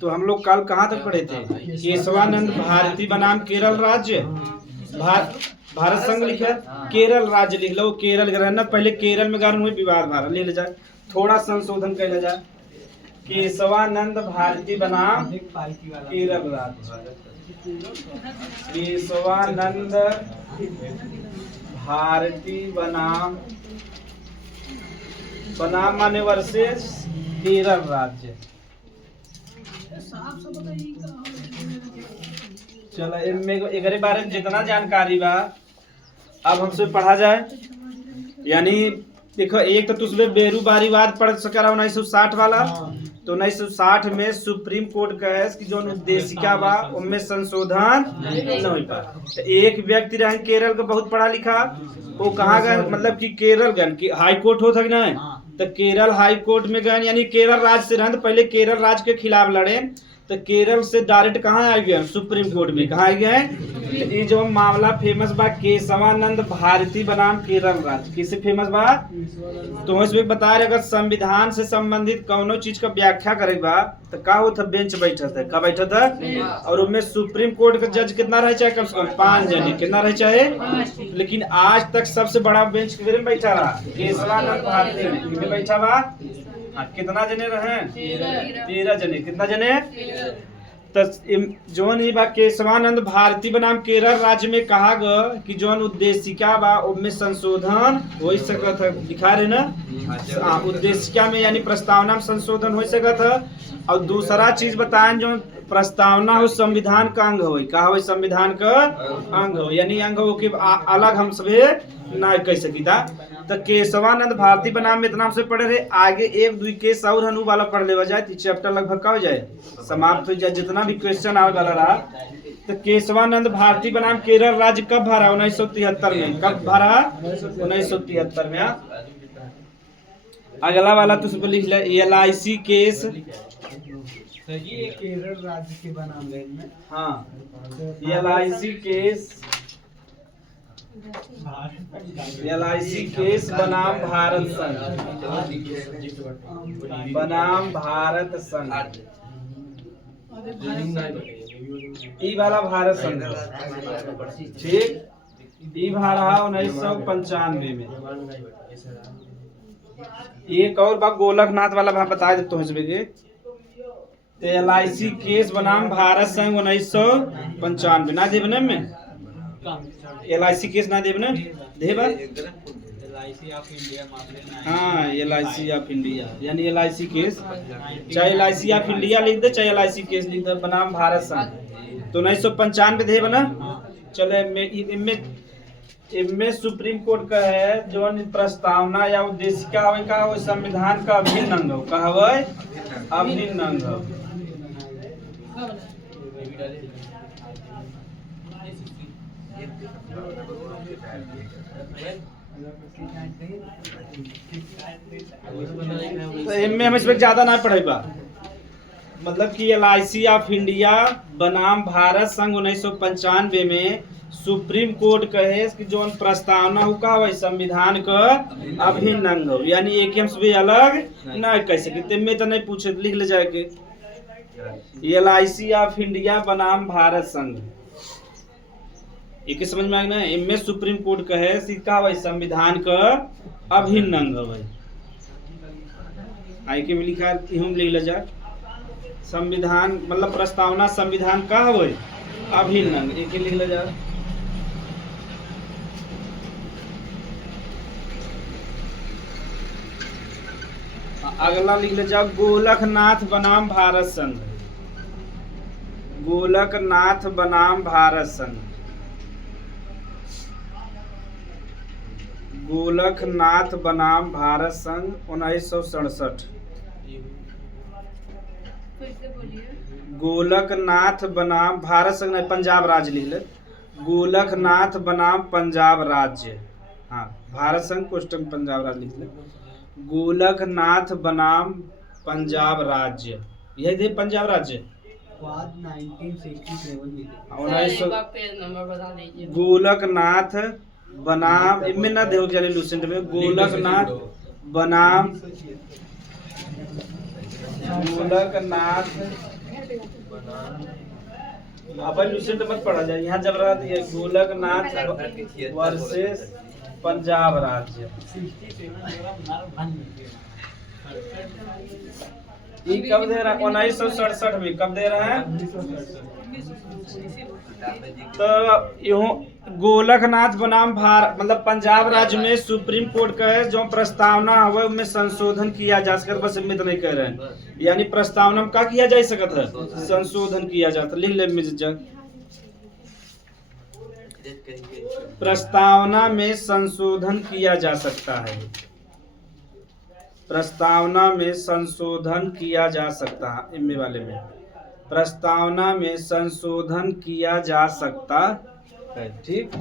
तो हम लोग कल कहाँ तक पढ़े थे? केशवानंद भारती बनाम केरल राज्य, भारत संघ लिखा, केरल राज्य लिख लो। केरल ग्रहण ना, पहले केरल में ग्रहण हुए, विवाद भारत ले जाए, थोड़ा संशोधन कर जाए। केशवानंद भारती बनाम केरल राज्य, केशवानंद भारती बनाम माने वर्सेस केरल राज्य। चलो एक बारे में जितना जानकारी बा अब हमसे पढ़ा जाए। यानी देखो, एक तो तुझमें बेरूबारीवाद पढ़ सका 1960 वाला। तो 1960 में सुप्रीम कोर्ट कहे कि जो उद्देशिका बा उनमें संशोधन नहीं हो पा। तो एक व्यक्ति रहे केरल का बहुत पढ़ा लिखा, वो कहाँ गए, मतलब कि केरल गए, हाई कोर्ट हो था कि नहीं, तो केरल हाई कोर्ट में गए, यानी केरल राज्य से रहे। तो पहले केरल राज्य के खिलाफ लड़े, तो केरल से डायरेक्ट कहाँ आ गए, सुप्रीम कोर्ट में। कहाँ आ गए? ये जो मामला फेमस बा केशवानंद भारती बनाम केरल राज्य, किससे फेमस बा? तो इसमें बता रहे, अगर संविधान से संबंधित कौनो चीज का व्याख्या करे बा तो का हो था, बेंच बैठा था, का बैठा था। और उनमें सुप्रीम कोर्ट का जज कितना रहे चाहे, कम से कम 5 जने, कितना रहे चाहे। लेकिन आज तक सबसे बड़ा बेंच किधर में बैठा रहा? केशवानंद भारती में। कितने बैठा बा? कितना जने रहे? 13 जने। कितना जने? जोन ये बा केशवानंद भारती बनाम केरल राज्य में कहा गया कि जोन उद्देशिका बा उनमें संशोधन हो सकत है, दिखा रहे ना, उद्देशिका में यानी प्रस्तावना में संशोधन हो सकत है। और दूसरा चीज बताएं, जो प्रस्तावना हो संविधान का अंग हो, का हो, संविधान का अंग हो, यानी अंग हो के अलग हम सभी ना कह सकीता। तो केशवानंद भारती बनाम में इतना से पढ़े रहे, आगे 1-2 केस और हनु वाला पढ़ ले जाए, तो चैप्टर लगभग का हो जाए, समाप्त हो जाए, जितना भी क्वेश्चन आवे वाला रहा। तो केशवानंद भारती बनाम केरल राज्य कब भरा? 1973 में। कब भरा? 1973 में। अगला वाला तो लिख ले, LIC केस, ये केरल राज्य के बनाम में। हाँ, LIC केस, LIC केस बनाम भारत संघ, बनाम भारत संघ, ई वाला भारत संघ, ठीक। ई भरा 1995 में। एक और बात गोलकनाथ वाला मैं बता देता हूँ इसमें। LIC केस बनाम भारत संघ 1995 ना देवने में, LIC केस ना देवने देवा। हाँ, LIC ऑफ इंडिया यानी LIC केस, चाहे LIC ऑफ इंडिया लिख दे, चाहे LIC केस लिख दे, बनाम भारत संघ। तो 1995 देव ना। चले इनमें सुप्रीम कोर्ट का है जो प्रस्तावना या उद्देशिका हो, का हो, संविधान का अभिन्न अंग हो, का हो, अभिन्न अंग हो। तो इनमें हम इसमें ज्यादा ना पढ़ेगा, मतलब कि LIC ऑफ इंडिया बनाम भारत संघ 1995 में सुप्रीम कोर्ट कहे कि जो प्रस्तावना हुआ है संविधान का अभिन्न अंग हो, यानी एक हम भी अलग ना कह सके। में तो नहीं पूछे, लिख ले जाके LIC ऑफ इंडिया बनाम भारत संघ, एक समझ में आना है। इनमें सुप्रीम कोर्ट कहे सिक्का भाई संविधान का अभिन्न अंग है। आई के में लिखा हम लिख ले जा, संविधान मतलब प्रस्तावना संविधान का है अभिन्न अंग, एक लिख ले जा। अगला लिख ले जाओ गोलकनाथ बनाम भारत संघ, गोलकनाथ बनाम भारत संघ, गोलकनाथ बनाम भारत संघ 1967। गोलकनाथ बनाम भारत संघ नहीं, पंजाब राज्य लिख ले, गोलकनाथ बनाम पंजाब राज्य। हाँ, भारत संघ क्वेश्चन पंजाब राज्य लिख ले, गोलकनाथ बनाम पंजाब राज्य, यही थे पंजाब राज्य। 1967 गोलकनाथ बनाम, इनमें ना देखो चले लूसेंट में, गोलकनाथ बनाम गोलकनाथ अपन दूसरे तो मत पढ़ा जाए, यहाँ जब रहा है गोलकनाथ वर्सेस पंजाब राज्य। ये कब दे रहा है? 1967 में। कब दे रहा है? तो यूं गोलकनाथ बनाम भारत मतलब पंजाब राज्य में सुप्रीम कोर्ट का है जो प्रस्तावना हुआ उनमें संशोधन किया जा सकता, बस इतना नहीं कह रहे हैं, यानी प्रस्तावना में क्या किया जा सकता है? संशोधन किया जाता। लिख ले मिर्जा, प्रस्तावना में संशोधन किया जा सकता है। प्रस्तावना में संशोधन किया जा सकता है। एमए वाले में प्रस्तावना में संशोधन किया जा सकता है। ठीक,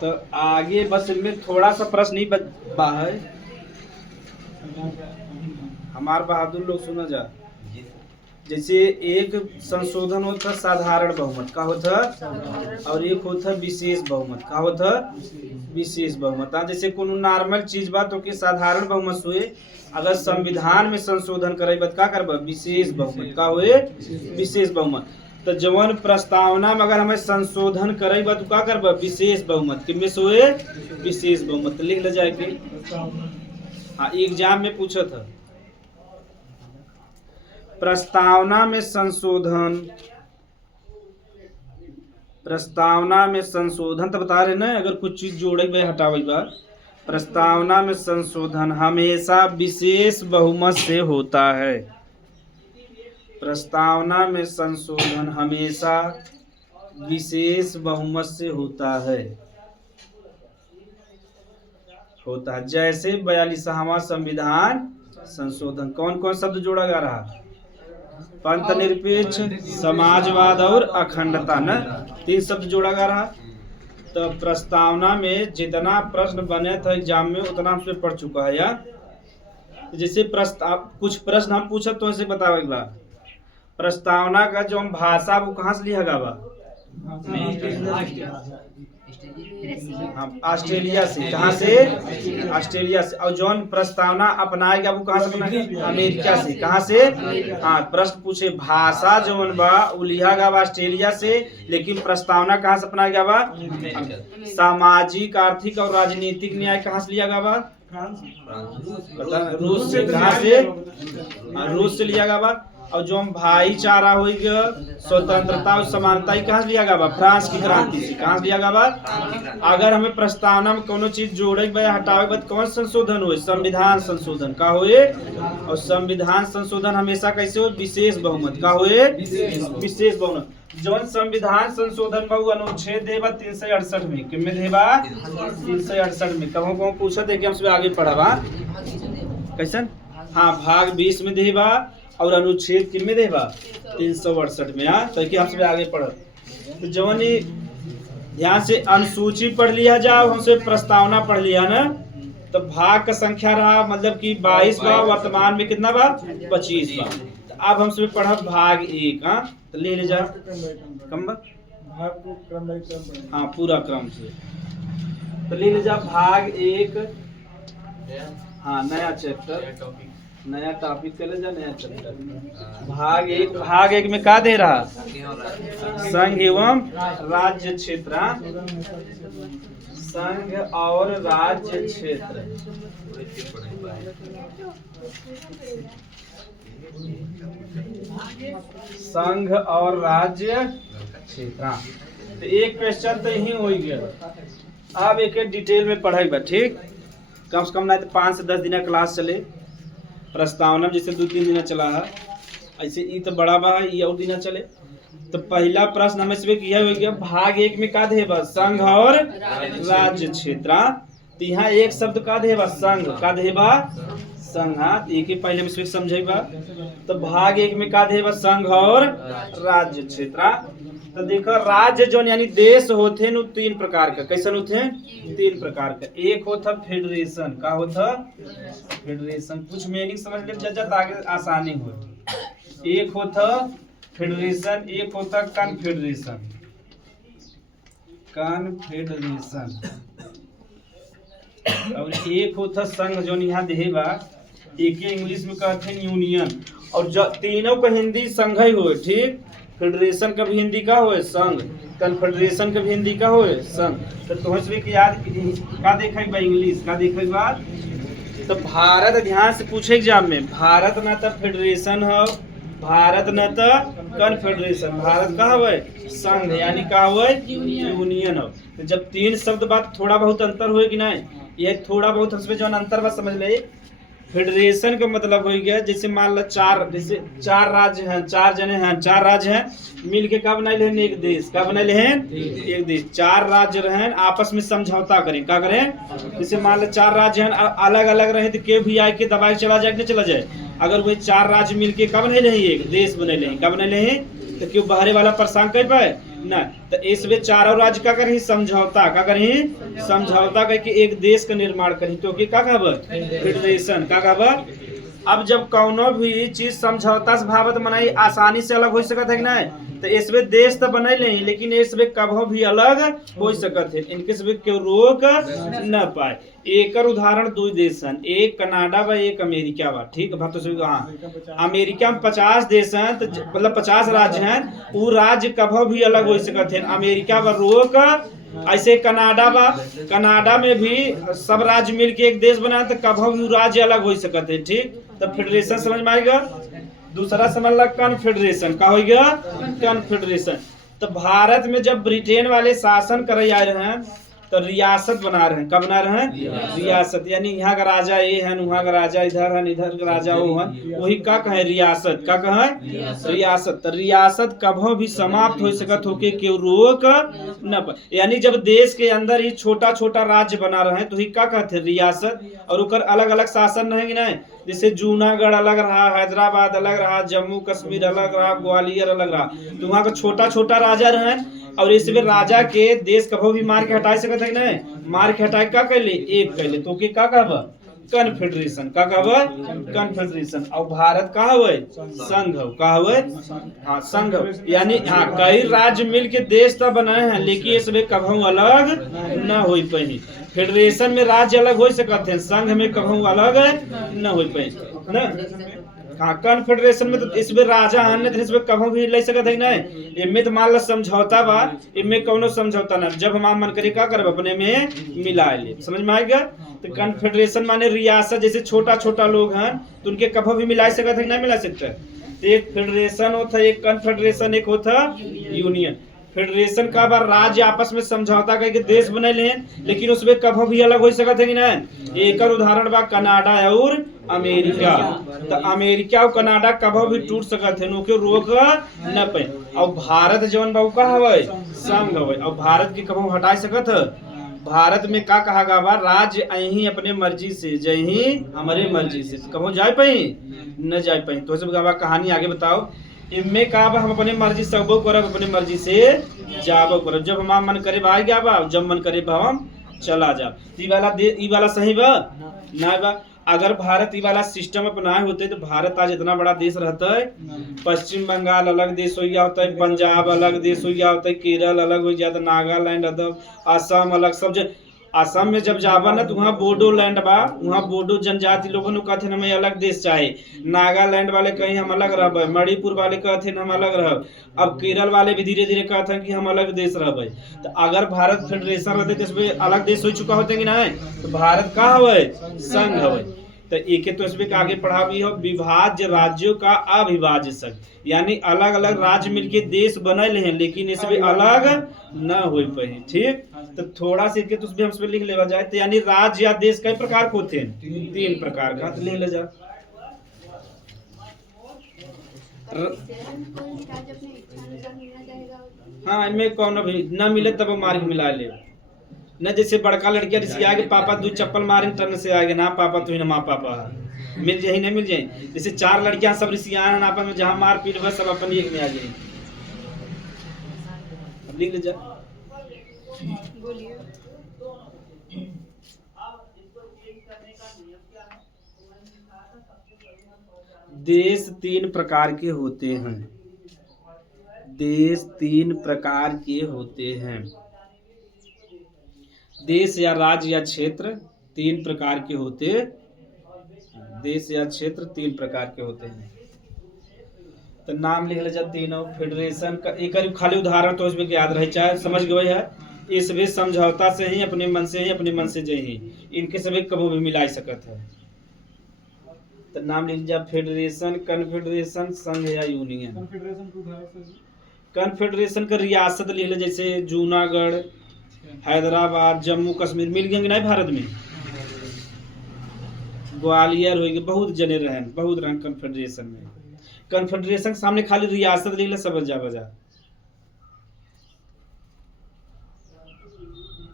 तो आगे बस इनमें थोड़ा सा प्रश्न ही बचा है। हमार बहादुर लोग सुना जा, जैसे एक संशोधन होता साधारण बहुमत का होता और एक होता विशेष बहुमत का होता विशेष बहुमत। जैसे कोनो नॉर्मल चीज बा तो के साधारण बहुमत हुए, अगर संविधान में संशोधन करे बत का करब? विशेष बहुमत का हुए विशेष बहुमत। तो जवन प्रस्तावना में अगर हमें संशोधन करे बा तो का करब? विशेष बहुमत के में हुए विशेष बहुमत। लिख ले जाए कि हाँ एग्जाम में पूछा था प्रस्तावना में संशोधन, प्रस्तावना में संशोधन तो बता रहे ना, अगर कुछ चीज जोड़े बा हटावे बा। प्रस्तावना में संशोधन हमेशा विशेष बहुमत से होता है। प्रस्तावना में संशोधन हमेशा विशेष बहुमत से होता है। जैसे 42वां संविधान संशोधन कौन कौन शब्द जोड़ा जा रहा? पंथ निरपेक्ष, समाजवाद और अखंडता न, 3 शब्द जोड़ा जा रहा। तो प्रस्तावना में जितना प्रश्न बने थे एग्जाम में उतना हमसे पढ़ चुका है या जैसे प्रस्ताव कुछ प्रश्न हम पूछे तो ऐसे बतावेगा। प्रस्तावना का जो हम भाषा वो कहाँ से लिया गया? ऑस्ट्रेलिया से। कहाँ से? ऑस्ट्रेलिया से। और जो प्रस्तावना अपनाएगा वो कहाँ से अपनाएगा? अमेरिका से। कहाँ से? हाँ, प्रश्न पूछे भाषा जो बा वो लिया गया ऑस्ट्रेलिया से, लेकिन प्रस्तावना कहाँ से अपनाया गया बा? सामाजिक, आर्थिक और राजनीतिक न्याय कहाँ से लिया गया बा? रूस से। कहाँ से? रूस से लिया गया बा। और जो हम भाईचारा हो गया, स्वतंत्रता और समानता कहाँ से लिया गया? फ्रांस की क्रांति से। कहाँ से लिया गया? अगर हमें प्रस्तावना में कोनो चीज जोड़े हटावे बा कौन संशोधन हुए? संविधान संशोधन का हुए। और संविधान संशोधन हमेशा कैसे हो? विशेष बहुमत का हुए विशेष बहुमत। जो संविधान संशोधन में अनुच्छेद देवा 368 में कितने देवा? 368 में। कहूँ कहूँ पूछा थे कि हमसे आगे पढ़ावा कैसन? हाँ, भाग 20 में देवा और अनुच्छेद कितने देवा? 368 में। हाँ, तो कि हमसे आगे पढ़। तो जवन ध्यान से अनुसूची पढ़ लिया जाओ, हमसे प्रस्तावना पढ़ लिया ना, तो भाग का संख्या रहा मतलब कि 22 बा, वर्तमान में कितना बा? 25 बा। तो अब हमसे पढ़ा भाग 1। हाँ, तो ले जा कम बा हाँ पूरा क्रम से। तो ले जा भाग 1। हाँ, नया चैप्टर, नया टॉपिक चले जा, नया चैप्टर भाग 1। भाग 1 में क्या दे रहा? संघ एवं राज्य क्षेत्र। संघ और राज्य क्षेत्र। संघ और राज्य क्षेत्र। तो एक क्वेश्चन तो यही हो गया। अब एक डिटेल में पढ़ाई बा। ठीक, कम से कम ना तो 5 से 10 दिन क्लास चले। प्रस्तावना जैसे 2-3 दिन चला है, ऐसे ये तो बड़ा बा ये और दिन चले। तो पहला प्रश्न हमें से किया हो गया भाग 1 में का देबा? संघ और राज्य क्षेत्र। तो यहाँ एक शब्द का देबा? संघ का देबा? संघ। एक ही पहले में समझेगा। तो भाग 1 में का देबा? संघ और राज्य क्षेत्र। तो देखो राज्य जो यानी देश होते न 3 प्रकार का। कैसन होते? 3 प्रकार का। एक होता फेडरेशन। का होता? फेडरेशन। कुछ मीनिंग समझ ले जब आगे आसानी हो। एक होता फेडरेशन, एक होता कन्फेडरेशन। कन्फेडरेशन। और एक होता संघ जो यहाँ देबा एक ही इंग्लिश में कहते हैं यूनियन। और तीनों का हिंदी संघ ही हो, ठीक। फेडरेशन का भी हिंदी का हो संघ, कन्फेडरेशन का भी हिंदी का हो संघ। तो तुम्हें याद का देखा इंग्लिश का देखा। तो भारत ध्यान से पूछे एग्जाम में, भारत न तो फेडरेशन हो, भारत न तो कन्फेडरेशन, भारत का हवे संघ यानी का हवे यूनियन हो। तो जब तीन शब्द बात थोड़ा बहुत अंतर हुए कि नहीं, ये थोड़ा बहुत उसमें जो अंतर बात समझ ले। फेडरेशन का मतलब हो गया जैसे मान लो जैसे चार राज्य हैं, चार जने हैं, चार राज्य हैं मिल के का बनाए हैं एक देश, का बनाए हैं एक देश। चार राज्य रहें आपस में समझौता करें, क्या करें। जैसे मान लो चार राज्य हैं अलग अलग रहे तो के भी आए के दबाए चला जाए नहीं चला जाए। अगर वही चार राज्य मिल के का बने एक देश बने ले, का बने तो क्यों बाहरी वाला परेशान कर पाए ना। तो इसमें चारों राज्य का करें समझौता, का करें समझौता करके एक देश का निर्माण करें, तो क्या कहब फेडरेशन, का कहब। अब जब कौनो भी चीज समझौता से भावत मनाई आसानी से अलग हो सकत है कि नहीं। तो इसमें देश तो बने नहीं, लेकिन इसमें कभो भी अलग हो सकत है, इनके सब क्यों रोक न पाए। एक उदाहरण दो देश हैं, एक कनाडा व एक अमेरिका बा, ठीक है। तो हाँ अमेरिका में 50 देश हैं, तो मतलब 50 राज्य हैं, वो राज्य कभो भी अलग हो सकत है। अमेरिका व रोक ऐसे कनाडा बा, कनाडा में भी सब राज्य मिल के एक देश बना तो कभो भी राज्य अलग हो सकते हैं, ठीक। तो फेडरेशन समझ में आएगा। दूसरा समझ ला कन्फेडरेशन, का हो गया कन्फेडरेशन। तो भारत में जब ब्रिटेन वाले शासन कर आ रहे हैं तो रियासत बना रहे हैं, कब बना रहे हैं रियासत, यानी यहाँ का राजा ये है, वहाँ का राजा इधर है, इधर का राजा वो है, वही का कहे रियासत, का कहे रियासत। तो रियासत कभो भी समाप्त हो सकत होके क्यों रोक न पाए। यानी जब देश के अंदर ही छोटा छोटा राज्य बना रहे हैं तो ही का कहते रियासत, और उकर अलग अलग शासन रहेंगे नहीं। जैसे जूनागढ़ अलग रहा, हैदराबाद अलग रहा, जम्मू कश्मीर अलग रहा, ग्वालियर अलग रहा, तो वहाँ का छोटा छोटा राजा रहे। और इसमें राजा के देश कभो भी मार के हटा सकते है नहीं, मार के हटाए का कर ले एक कर ले, तो के का कहब कन्फेडरेशन, का कहब कन्फेडरेशन। और भारत का हवे संघ, का हवे हाँ संघ, यानी हाँ कई राज्य मिल के देश तो बनाए हैं, लेकिन इसमें कभो अलग न हो पाई। फेडरेशन में राज्य अलग हो सकते हैं, संघ में कभो अलग न हो पाई ना। हाँ कन्फेडरेशन में तो इसमें राजा है तो इसमें कभो भी ले सकते है नहीं। इनमें तो मान लो समझौता बा, इनमें कोनो समझौता ना, जब हम मन करे का करब अपने में मिला ले, समझ में आएगा। तो कन्फेडरेशन माने रियासत, जैसे छोटा छोटा लोग हैं तो उनके कभो भी मिला सकते है नहीं मिला सकते। तो एक फेडरेशन होता है, एक कन्फेडरेशन, एक होता यूनियन। फेडरेशन का बार राज्य आपस में समझौता करके देश बने ले, लेकिन उसमें कभो भी अलग हो सकते है कि नहीं। एक उदाहरण बा कनाडा और अमेरिका। तो अमेरिका और कनाडा कभो भी टूट सकते हैं, उनके रोक न पाए। और भारत जवन बाबू का हवे संघ हवे, और भारत की कभो हटा सकत है। भारत में का कहा गा बा राज्य अही अपने मर्जी से जही हमारे मर्जी से, तो कभो जाए पाई न जाए पाई। तो सब गावा कहानी आगे बताओ। इनमें का हम अपने मर्जी सबो करब, अपने मर्जी से जाबो करब, जब हमारा मन करे भाई गया बा, जब मन करे बा हम चला जा। ई वाला सही बा ना बा। अगर भारत ई वाला सिस्टम अपनाए होते तो भारत आज इतना बड़ा देश रहता है। पश्चिम बंगाल अलग देश हो गया होता है, पंजाब अलग देश हो गया होता है, केरल अलग हो गया, नागालैंड अलग, असम अलग, सब असम में जब जाबा ना तो वहाँ बोडो लैंड बा, वहाँ बोडो जनजाति लोगों ने कहते हमें अलग देश चाहे। नागालैंड वाले कहीं हम अलग रह, मणिपुर वाले कहते हम अलग रह, अब केरल वाले भी धीरे धीरे कहते हैं कि हम अलग देश रह। तो अगर भारत फेडरेशन रहते तो इसमें अलग देश हो चुका होते कि नहीं। तो भारत का हवे संघ हवे। तो एक तो इसमें आगे पढ़ा भी हो विभाज्य राज्यों का अविभाज्य संघ, यानी अलग अलग राज्य मिलके देश बनल हैं, लेकिन इसमें अलग न हो पाए, ठीक। तो थोड़ा सा तो उसमें हम लिख लेवा जाए तो यानी राज्य या देश कई प्रकार के होते हैं, 3 प्रकार का, तो लिख ले जा। हाँ इनमें कौन भी न मिले तब मार के मिला ले न। जैसे बड़का लड़किया जैसे आगे पापा 2 चप्पल मारे टन से आगे ना पापा तू ही ना माँ पापा मिल जाए नहीं मिल जाए। जैसे 4 लड़कियां सब रिसियान आपस में जहाँ मार पीट बस सब अपन एक में आ जाए। लिख ले जा। देश 3 प्रकार के होते हैं, देश 3 प्रकार के होते हैं। देश या राज्य या क्षेत्र 3 प्रकार के होते देश या क्षेत्र 3 प्रकार के होते हैं। तो नाम लिख ले जा तीनों फेडरेशन का एक खाली उदाहरण तो इसमें याद रहे चाहे समझ गए है। ये सभी समझौता से ही अपने मन से ही अपने मन से जही इनके सभी कबू भी मिला सकत है। तो नाम लिख जा फेडरेशन, कन्फेडरेशन, संघ या यूनियन। कन्फेडरेशन का रियासत लिख ले जैसे जूनागढ़, हैदराबाद, जम्मू कश्मीर मिल गए नहीं भारत में। ग्वालियर हो गए, बहुत जने रहे बहुत रहे कन्फेडरेशन में। कन्फेडरेशन के सामने खाली रियासत लिख ले समझ जा बजा।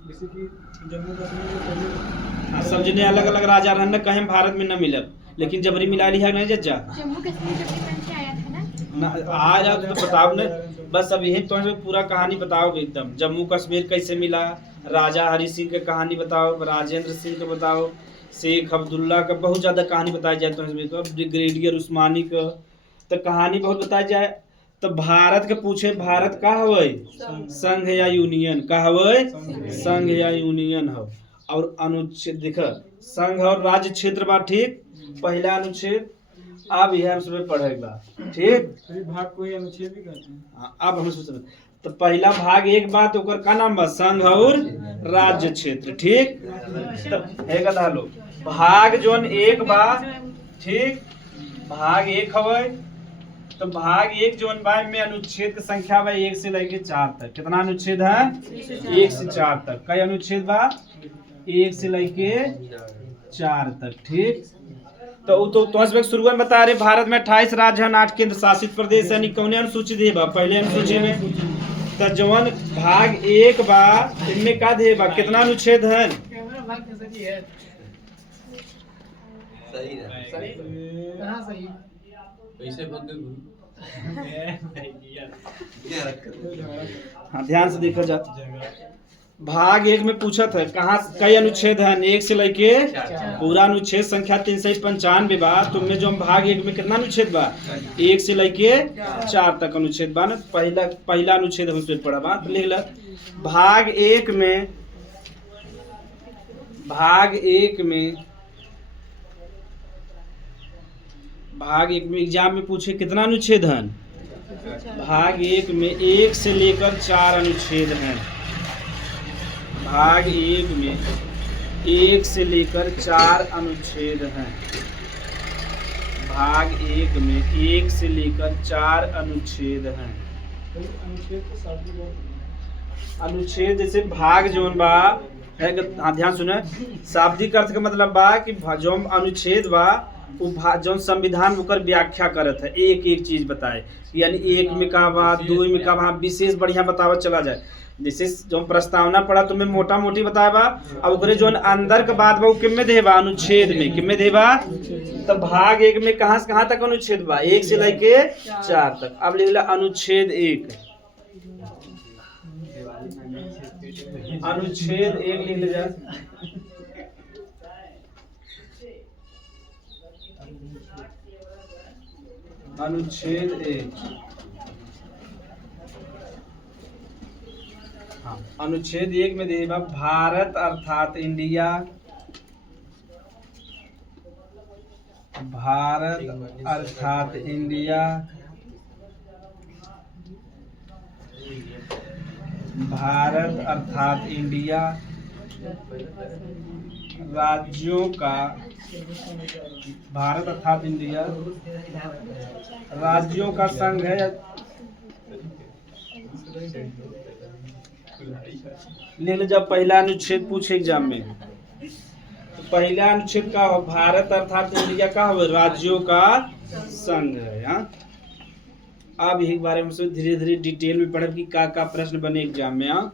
जैसे कि जम्मू कश्मीर सब जने अलग अलग राजा रहने कहीं भारत में न मिलब, लेकिन जबरी मिला लिया नहीं जज्जा जम्मू कश्मीर जब डिफेंस से आया था ना। आ जाओ तो बताओ ने बस अब यही तो पूरा कहानी बताओगे एकदम। जम्मू कश्मीर कैसे मिला, राजा हरि सिंह की कहानी बताओ, राजेंद्र सिंह का बताओ, शेख अब्दुल्ला का बहुत ज़्यादा कहानी बताई जाए तो ब्रिगेडियर उस्मानी का तो कहानी बहुत बताई जाए। तो भारत के पूछे भारत का हवे संघ या यूनियन का हवे संघ या यूनियन हो। और अनुच्छेद देख संघ और राज्य क्षेत्र बा ठीक पहला अनुच्छेद। अब यह हम सब पढ़ेगा ठीक सभी भाग को ही अनुच्छेद भी कहते हैं। हाँ, अब हम सोच तो पहला भाग एक बात ओकर का नाम बा संघ और राज्य क्षेत्र ठीक। तो है का लो भाग जोन एक बा ठीक भाग एक हवे। तो भाग एक जोन बा में अनुच्छेद की संख्या बा 1 से लेके 4 तक। कितना अनुच्छेद है 1 से 4 तक। कई अनुच्छेद बा 1 से लेके 4 तक ठीक। तो शुरुआत में बता रहे भारत में 28 राज्य हैं, 8 केंद्र शासित प्रदेश यानी कौन अनुसूची दे बा पहले अनुसूची में। तो जवन भाग एक बा इनमें का दे बा कितना अनुच्छेद है सही है कहाँ सही कैसे बंद हाँ ध्यान से देखा जा। भाग एक में पूछा था कहाँ कई अनुच्छेद हैं 1 से लेके पूरा अनुच्छेद संख्या 395 बा। तुमने जो भाग एक में कितना अनुच्छेद बा 1 से लेके 4 तक अनुच्छेद बा ना। पहला अनुच्छेद हम उसमें पढ़ा बा तो लिख ला भाग एक में एग्जाम में पूछे कितना अनुच्छेद हैं। भाग एक में 1 से लेकर 4 अनुच्छेद हैं। भाग एक में 1 से लेकर 4 अनुच्छेद हैं। भाग एक में 1 से लेकर 4 अनुच्छेद हैं। अनुच्छेद तो शाब्दिक अर्थ अनुच्छेद जैसे भाग जोन बा है हाँ ध्यान सुने शाब्दिक अर्थ का मतलब बा कि जो अनुच्छेद बा वो जो संविधान ओकर व्याख्या करत है एक एक चीज बताए। यानी 1 में का बा 2 में का बा विशेष बढ़िया बतावत चला जाए। जैसे जो प्रस्तावना पढ़ा तुम्हें मोटा मोटी बताया बा। अब ओकरे जो अंदर के बात बा वो किम में देबा अनुच्छेद में किम में देबा। तो भाग एक में कहाँ से कहाँ तक अनुच्छेद बा 1 से लेके 4 तक। अब लिख ला अनुच्छेद 1 अनुच्छेद 1 लिख ले जा। अनुच्छेद 1 हाँ अनुच्छेद 1 में देबा भारत अर्थात इंडिया। भारत अर्थात इंडिया भारत अर्थात इंडिया राज्यों का भारत अर्थात इंडिया राज्यों का संघ है। ले ले जब पहला अनुच्छेद पूछे एग्जाम में तो पहला अनुच्छेद का हो भारत अर्थात इंडिया का हो राज्यों का संघ है। हाँ अब यही बारे में धीरे धीरे डिटेल में पढ़े कि का प्रश्न बने एग्जाम में। हाँ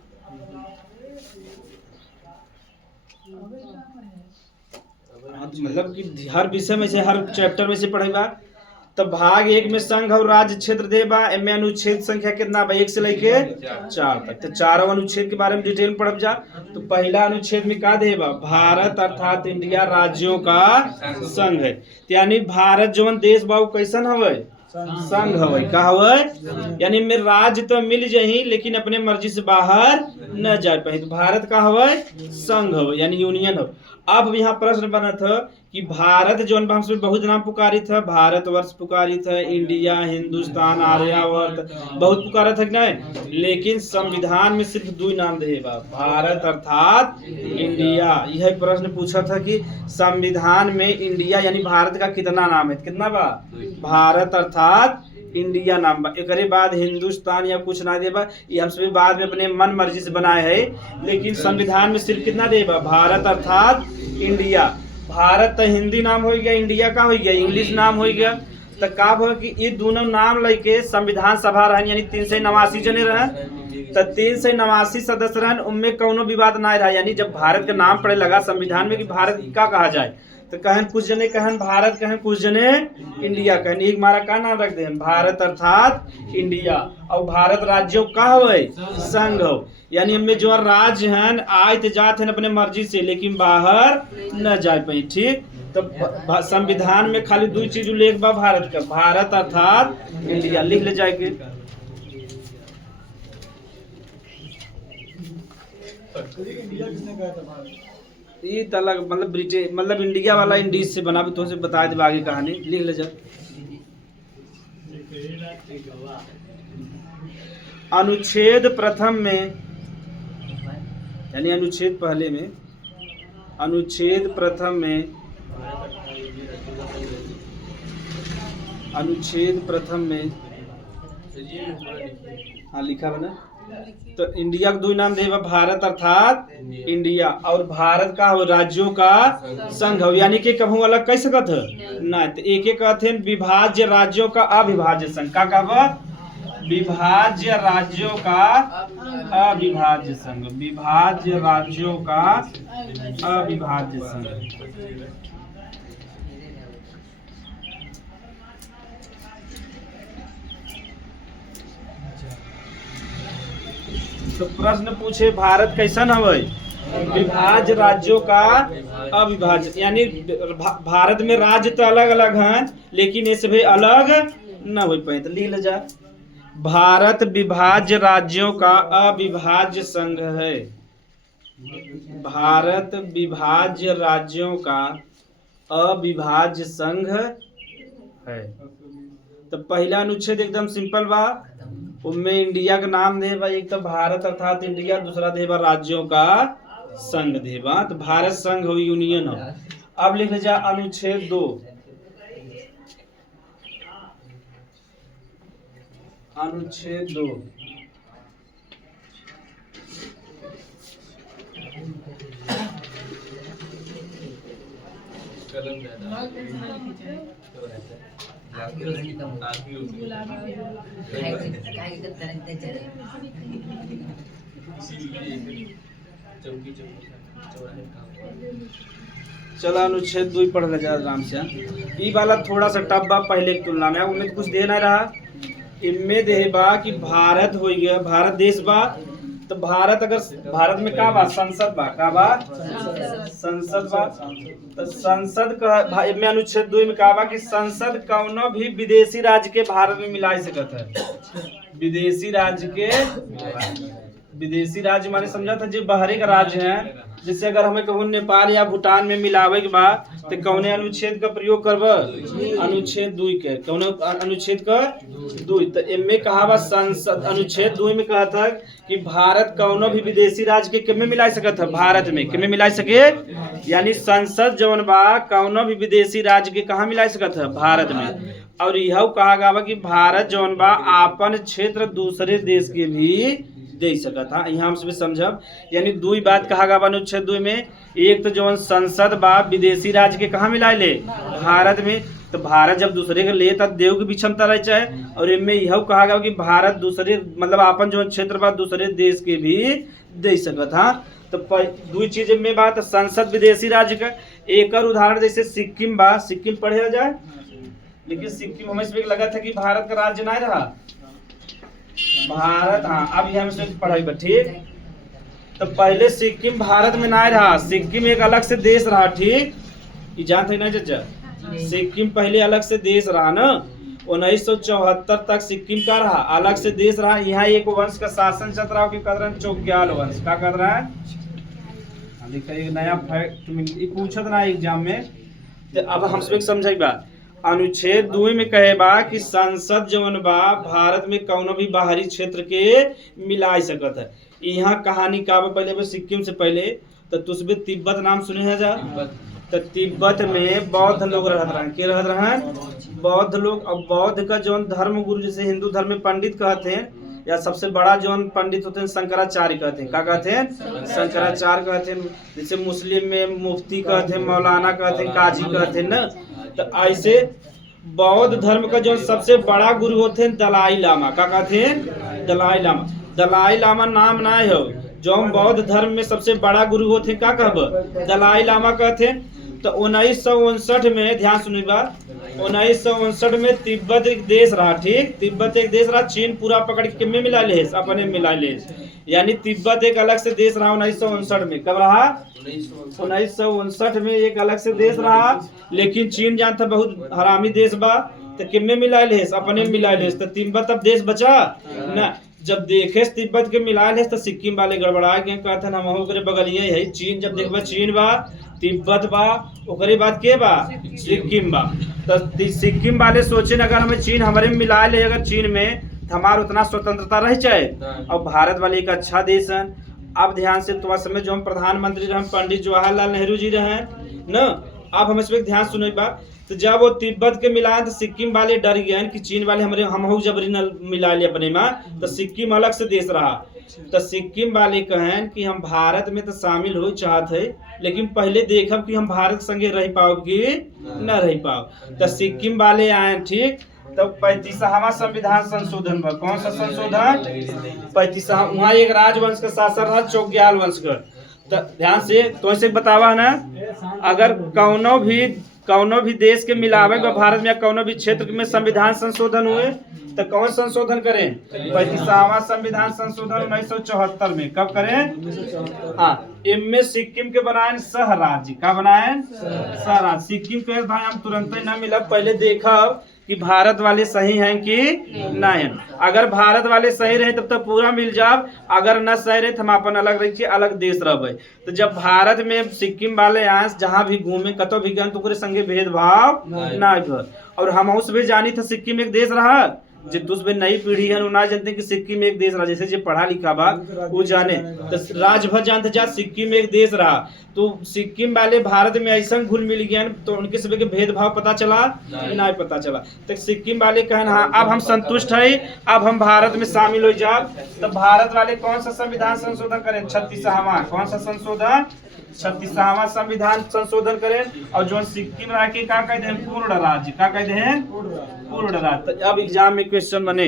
मतलब कि हर विषय में से हर चैप्टर में से पढ़ेगा। तो भाग 1 में संघ और राज्य क्षेत्र देबा एमे अनुच्छेद संख्या कितना बा 1 से लेके 4 तक। तो चारों अनुच्छेद के बारे में डिटेल में पढ़ब जा। तो पहला अनुच्छेद में का देबा भारत अर्थात इंडिया राज्यों का संघ है। यानी भारत जवन देश बा कैसन हवे संघ हवे का हवे यानी मेरे राज्य तो मिल जाही लेकिन अपने मर्जी से बाहर न जा पाए। तो भारत का हवे संघ हवे यानी यूनियन हो। अब यहाँ प्रश्न बना था कि भारत जो हमसे बहुत नाम पुकारी था, भारतवर्ष पुकारी था, इंडिया, हिंदुस्तान, आर्यावर्त बहुत पुकारा था कि नहीं, लेकिन संविधान में सिर्फ दो नाम दे बा, भारत अर्थात इंडिया। यह प्रश्न पूछा था कि संविधान में इंडिया यानी भारत का कितना नाम है, कितना बा, भारत अर्थात इंडिया नाम बा। एकरे बाद हिंदुस्तान या कुछ ना दे बा, ये हम सभी बाद में अपने मन मर्जी से बनाए है, लेकिन संविधान में सिर्फ कितना दे बा, भारत अर्थात इंडिया। भारत तो हिंदी नाम हो गया, इंडिया का हो गया इंग्लिश नाम हो गया। तो का हो कि ये दोनों नाम लेके संविधान सभा रहन, यानी 389 जने रहन, तो 389 सदस्य रहन, उनमें कोनो विवाद ना रहा। यानी जब भारत का नाम पड़े लगा संविधान में कि भारत का कहा जाए, तो कहन कुछ जने कहन भारत, कहन कुछ जने इंडिया, कहन एक मारा का नाम रख दे भारत अर्थात इंडिया। और भारत राज्यों का हो संघ हो, यानी इनमें जो राज्य हैं आयत जात हैं अपने मर्जी से, लेकिन बाहर न जा पाए। ठीक, तो संविधान में खाली दो चीज उल्लेख बा भारत का, भारत अर्थात इंडिया, लिख ले जाएंगे। ये तलक मतलब ब्रिटेन मतलब इंडिया वाला इंडीज से बना, भी तो से बता दे आगे कहानी, लिख ले जा। अनुच्छेद प्रथम में यानी अनुच्छेद पहले में, अनुच्छेद प्रथम में, अनुच्छेद प्रथम में हाँ लिखा बना, तो इंडिया का दो नाम दे भारत अर्थात इंडिया, और भारत का हो राज्यों का संघ हो, यानी कि कहूँ अलग कह सकत है ना, तो एक एक कहते विभाज्य राज्यों का अविभाज्य संघ, का कहवा विभाज्य राज्यों का अविभाज्य संघ, विभाज्य राज्यों का अविभाज्य संघ। तो प्रश्न पूछे भारत कैसन हवे, विभाज्य राज्यों का अविभाज्य, यानी भारत में राज्य तो अलग अलग हैं, लेकिन इससे भी अलग न हो पाए। तो लिख ले जा, भारत विभाज्य राज्यों का अविभाज्य संघ है, भारत विभाज्य राज्यों का अविभाज्य संघ है। तो पहला अनुच्छेद एकदम सिंपल बा, उनमें इंडिया का नाम दे बा, एक तो भारत अर्थात इंडिया, दूसरा दे बा राज्यों का संघ दे बा, तो भारत संघ हो, यूनियन हो। अब लिख ले जा अनुच्छेद 2, अनुच्छेद 2 चला अनुच्छेद 2 पढ़ ले जा आराम से। ई वाला थोड़ा सा टफ बा पहले की तुलना में, उनमें कुछ दे ना रहा। इनमें दे बा कि भारत हो गया, भारत देश बा, तो भारत अगर भारत में का बा, संसद बा, का बा संसद बा, तो संसद का में अनुच्छेद 2 में का बा कि संसद कौनो भी विदेशी राज्य के भारत में मिला सकत है। विदेशी राज्य के, विदेशी राज्य माने समझा था जो बाहरी का राज्य है, जैसे अगर हमें कहूँ नेपाल या भूटान में मिलावे के बाद तो कौने अनुच्छेद का प्रयोग करब, अनुच्छेद 2 के, कौन अनुच्छेद का 2। तो इनमें कहा बा संसद, अनुच्छेद 2 में कहा था कि भारत कौनो भी विदेशी राज्य के में मिला सकत है, भारत में के में मिला सके, यानी संसद जवन बा कौनो भी विदेशी राज्य के कहाँ मिला सकत है, भारत में। और यह कहा गया कि भारत जवन बा आपन क्षेत्र दूसरे देश के भी दे सकत था। यहाँ हम समझब, यानी 2 बात कहा गया अनुच्छेद 2 में, एक तो जो संसद बा विदेशी राज्य के कहाँ मिला ले, भारत में, तो भारत जब दूसरे के ले तब देव की भी क्षमता रह चाहे। और इनमें यह कहा गया कि भारत दूसरे मतलब अपन जो क्षेत्र बा दूसरे देश के भी दे सकत था। तो 2 चीज में बात, संसद विदेशी राज्य का। एक और उदाहरण जैसे सिक्किम बा, सिक्किम पढ़े जाए, लेकिन सिक्किम हमें से लगा था कि भारत का राज्य नहीं रहा, भारत, हाँ अब हम से पढ़ाई बा, ठीक। तो पहले सिक्किम भारत में नहीं रहा, सिक्किम एक अलग से देश रहा, ठीक, ये जानते ना चाचा, सिक्किम पहले अलग से देश रहा ना, 1974 तक सिक्किम का रहा, अलग से देश रहा। यहाँ एक वंश का शासन चल रहा है, चौग्याल वंश, क्या कर रहा है, देखो एक नया फैक्ट पूछत ना एग्जाम में, तो अब हमसे समझाई बात। अनुच्छेद 2 में कहे बा कि संसद जवन बा भारत में कौनो भी बाहरी क्षेत्र के मिला सकत है। यहाँ कहानी का बा, पहले सिक्किम से पहले तो तुसबे तिब्बत नाम सुने है जा। तो तिब्बत में बौद्ध लोग रहत रहन, के रहत रहन बौद्ध लोग। अब बौद्ध का जौन धर्म गुरु जैसे हिंदू धर्म में पंडित कहते हैं, या सबसे बड़ा जौन पंडित होते हैं शंकराचार्य कहते हैं। क्या कहते हैं? शंकराचार्य कहते हैं। जैसे मुस्लिम में मुफ्ती कहते हैं, मौलाना कहते हैं, काजी कहते हैं ना। तो ऐसे बौद्ध धर्म का जो सबसे बड़ा गुरु होते हैं दलाई लामा। क्या कहते हैं? दलाई लामा। दलाई लामा नाम ना हो, जो बौद्ध धर्म में सबसे बड़ा गुरु होते हैं, क्या कहब? दलाई लामा कहते हैं। तो 1959 में, ध्यान सुनिए बात, 1959 में तिब्बत एक देश रहा। ठीक, तिब्बत एक देश रहा। चीन पूरा पकड़ के में मिला ले, अपने मिला ले, यानी तिब्बत एक अलग से देश रहा 1959 में। कब रहा? 1959 में एक अलग से देश रहा। लेकिन चीन जानता बहुत हरामी देश बा, तो किम में मिला ले, अपने मिला ले। तो तिब्बत अब देश बचा ना। जब देखे तिब्बत के मिला ले तो सिक्किम वाले गड़बड़ा गए, कहते हम ओकरे बगलिए है चीन। जब देखबा चीन बा, तिब्बत बा, ओकरे बाद के बा? सिक्किम बा। तो सिक्किम वाले सोचे अगर हमें चीन हमारे में मिला ले, अगर चीन में तो हमारा उतना स्वतंत्रता रह जाए। और भारत वाले एक अच्छा देश है। अब ध्यान से तुम्हारे समय जो हम प्रधानमंत्री रहे पंडित जवाहरलाल नेहरू जी रहे न। अब हम इसमें ध्यान सुने बा, तो जब वो तिब्बत के मिलाए तो सिक्किम वाले डर गए कि चीन वाले हमारे हम जबरी न मिला लिए अपने में, तो सिक्किम अलग से देश रहा। तो सिक्किम वाले कहें कि हम भारत में तो शामिल हो चाहते है, लेकिन पहले देखब कि हम भारत संगे रह पाओ कि न रह पाओ। तो सिक्किम वाले आए। ठीक, तो 35वां संविधान संशोधन बा। कौन सा संशोधन? 35वां। वहाँ एक राजवंश का शासन रहा, चोग्याल वंश का। तो ध्यान से तो ऐसे बतावा ना, अगर कौनो भी देश के मिलावे भारत में कौनो भी क्षेत्र में संविधान संशोधन हुए तो कौन संशोधन करें? 35वां संविधान संशोधन 1974 में। कब करें? हाँ, इनमें सिक्किम के बनाए सह राज्य। का बनाए? सह राज्य। सिक्किम के भाई हम तुरंत ही न मिला, पहले देखा कि भारत वाले सही हैं कि नहीं हैं। अगर भारत वाले सही रहे तब तो पूरा मिल जाब, अगर न सही रहे तो हम अपन अलग रही, अलग देश रहे। तो जब भारत में सिक्किम वाले आए, जहाँ भी घूमे कतो भी गए तो संगे भेदभाव ना कर। और हम उस भी जानी था सिक्किम एक देश रहा। जो दूसरे नई पीढ़ी है ना जानते कि सिक्किम एक देश रहा। जैसे जो पढ़ा लिखा बा वो जाने, तो राजभर जानते जा सिक्किम एक देश रहा। तो सिक्किम वाले भारत में ऐसा घुल मिल गया तो उनके सभी के भेदभाव पता चला नहीं पता चला। तो सिक्किम वाले कहना हाँ अब हम संतुष्ट है, अब हम भारत में शामिल हो जाए। तो भारत वाले कौन सा संविधान संशोधन करें? 36वां। कौन सा संशोधन? 36वां संविधान संशोधन करें। और जो सिक्किम रह के क्या कहते हैं? पूर्ण राज्य। क्या कहते हैं? पूर्ण राज्य। तो अब एग्जाम में क्वेश्चन बने,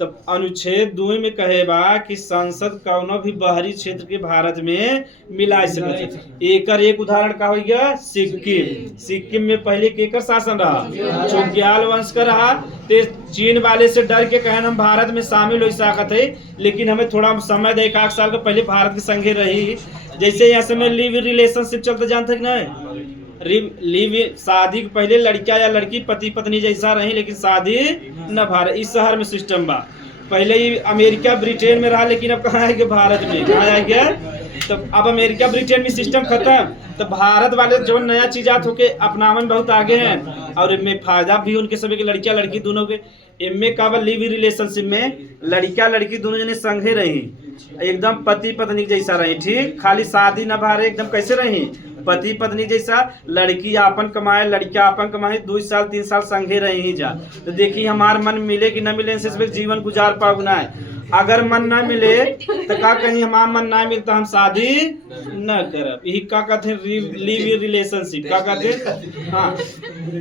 तो अनुच्छेद 2 में कहे बा कि संसद कौनो भी बाहरी क्षेत्र के भारत में मिला सकते हैं। एक उदाहरण का हो गया सिक्किम। सिक्किम में पहले केकर शासन रहा? चोग्याल वंश का रहा। तो चीन वाले से डर के कहन हम भारत में शामिल हो सकते है, लेकिन हमें थोड़ा समय दे, 1 साल का पहले भारत के संगे रही। जैसे यहाँ समय लिव रिलेशनशिप चलता जानते कि नहीं? लिव शादी के पहले लड़का या लड़की पति पत्नी जैसा रही, लेकिन शादी न भारत। इस शहर में सिस्टम बा। पहले ही अमेरिका ब्रिटेन में रहा, लेकिन अब कहाँ आएंगे? भारत में। कहाँ आएंगे? तो अब अमेरिका ब्रिटेन में सिस्टम खत्म। तो भारत वाले जो नया चीजात होके अपनावन बहुत आगे हैं, और इनमें फायदा भी उनके सभी के लड़कियां लड़की दोनों के। इनमें का लिव रिलेशनशिप में लड़का लड़की दोनों जने संगे रही, एकदम पति पत्नी जैसा रही। ठीक, खाली शादी न भारे, एकदम कैसे रही? पति पत्नी जैसा। लड़की आपन कमाए, लड़का आपन कमाए, 2 साल 3 साल संगे रहे ही जा। तो देखिए हमार मन मिले कि न मिले, इनसे जीवन गुजार पाओ ना है। अगर मन ना मिले तो का कहीं हमारा मन ना मिलता हम शादी न करब। यही का कहते हैं? Live relationship. का कहते हैं? हाँ,